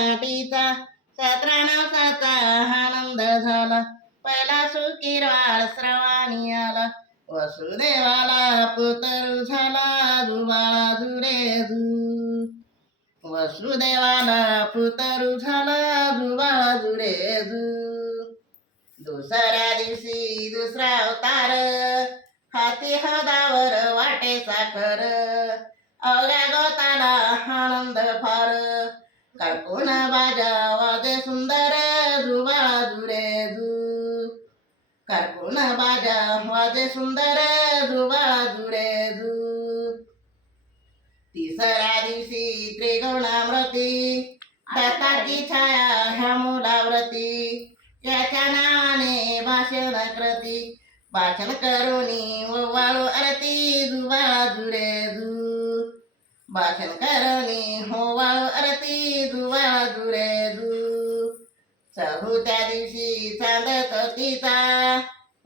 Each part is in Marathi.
वाटीचा सतरा नवसाचा आनंद झाला. पहिला सुकिरवार श्रवाणी आला. वसुदेवाला पुतर झाला. दुबाळा दुरे दू. वसुदेवाला पुतरू झाला. दुबाळा दुरे दू. दुसऱ्या दिवशी दुसरा अवतार. हाती हदावर वाटे साखर अवघ्या गवताला आनंद फार. कारकून बाजा वाजे सुंदर जुबाळा जुरे जू कारकून बाजा वाजे सुंदर जुबाळा जुरे जू तिसऱ्या दिवशी त्रिगुणामृती दत्ताची छाया ह्या मुलाव्रती त्याच्या नावाने भाषण कृती भाषण करुणी वाळू आरती जुबाळा जुरे जू भाषण करणी हो वाळू आरती जुबाळा जुरे जू चौथ्या दिवशी चांदत तिचा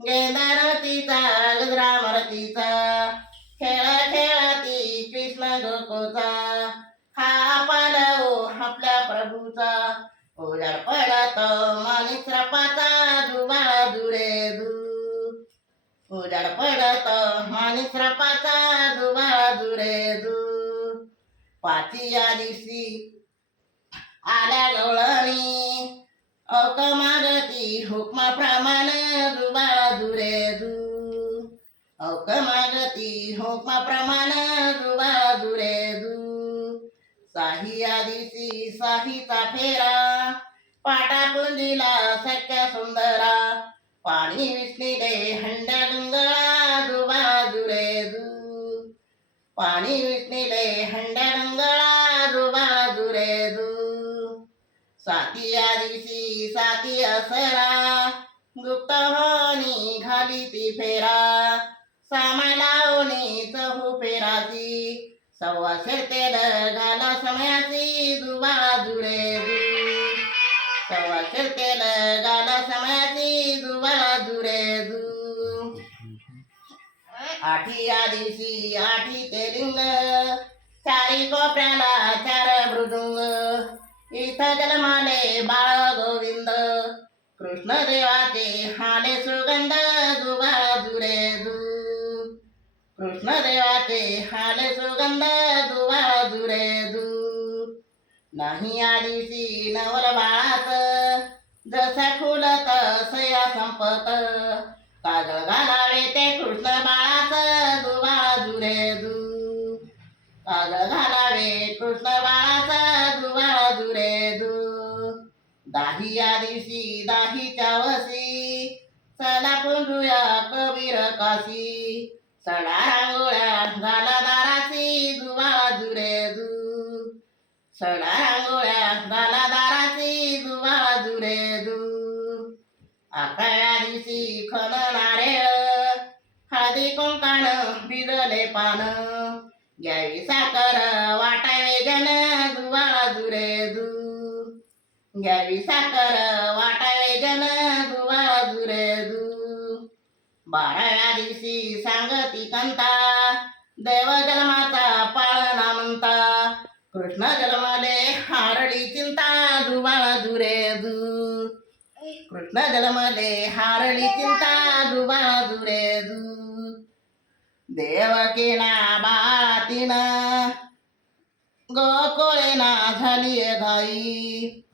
गेंदारतीचा गजरामरतीचा खेळ खेळती कृष्ण गोकोचा हा पालव हो आपल्या प्रभूचा. उजाड पडत माणिक श्रपाचा दुवा दुरे दू. उजाड पडत माणिक श्रपाचा दुवा दुरे दू. पाचव्या दिवशी आल्या गवळणी अक मागती हुकमाप्रमाणे जुबाळा जुरे जू अक मागती हुकमाप्रमाणे जुबाळा जुरे जू साहिया दिवशी साहीचा फेरा पाटा पुंजीला सख्या सुंदरा पाणी विसलेले हंड्या डुंगळा जुबा जुरे जू पाणी विसलेले हंड्या दिवशी साती असरा गुप्त होनी घाली ती फेरा. सामा लावणी चहू फेराची सव्वा तेल घाला समयाची दुबा जुळे सव्वा तेल घाला समयाची दुबा जुळे जू आठी या दिवशी आठी ते लिंग चारी कोपऱ्याला चार मृदुंग. इथ जन्माले बाळ गोविंद कृष्ण देवाचे हाले सुगंध दुबा दुरे जू कृष्ण देवाचे हाले सुगंध दुवा दुरे दू नाही आलीसी नवर बाळात जसा फुलत सया संपत. काजळ घालावे ते कृष्ण बाळात दुवा दुरे दू काजळ घालावे कृष्ण बाळाच दाही या दिवशी दाहीच्या वशी चला पुंजूया कबीर काशी. सडा रांगोळ्या घाला दाराची दुवा जुरे दू सडा रांगोळ्या घाला दाराची दुवा जुरे दू आकाया दिवशी खणणारे हळदी कोंकाण भिजले पान. घ्यावी साखर वाटावे घ्यावी साखर वाटावे जन दुवा दुरे दू बाराव्या दिवशी सांगती कंता देव जन्माचा पाळणा म्हणता. कृष्ण जन्मले हारडी चिंता दुबाळा दुरे दू कृष्ण जन्मले हारडी चिंता दुबाळा दुरे दू देवकीना बाळातीना गोकुळेना झाली घाई. ना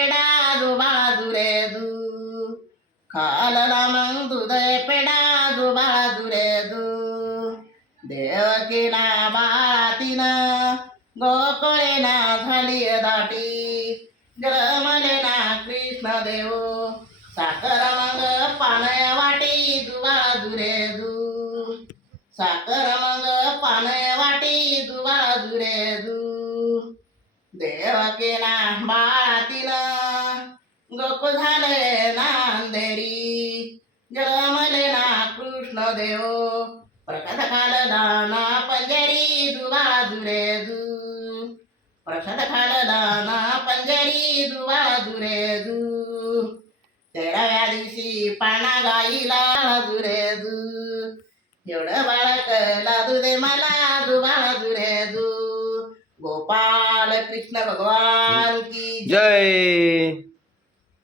खालला मग दूध पेडा दुबा दुरे दू. देवकीना बाळातीन गोकुळेना झाली दाटी. जलमले ना कृष्ण देव साखर मग पानय वाटी दुवा दुरे दू. साखर मग पानय वाटी दुवा दुरे दू. देवकीना बाळातीन गोकुळ झाले अंधेरी जन्मले ना कृष्ण देव प्रसाद खालला ना पंजरी दुवा दुरे दू. प्रसाद खालला ना पंजरी दुवा दुरे दू. तेराव्या दिवशी पाना गाईला दुरे दू. एवढं बाळक लादू दे मला दुबाळ दुरे दू. गोपाल कृष्ण भगवान की जय.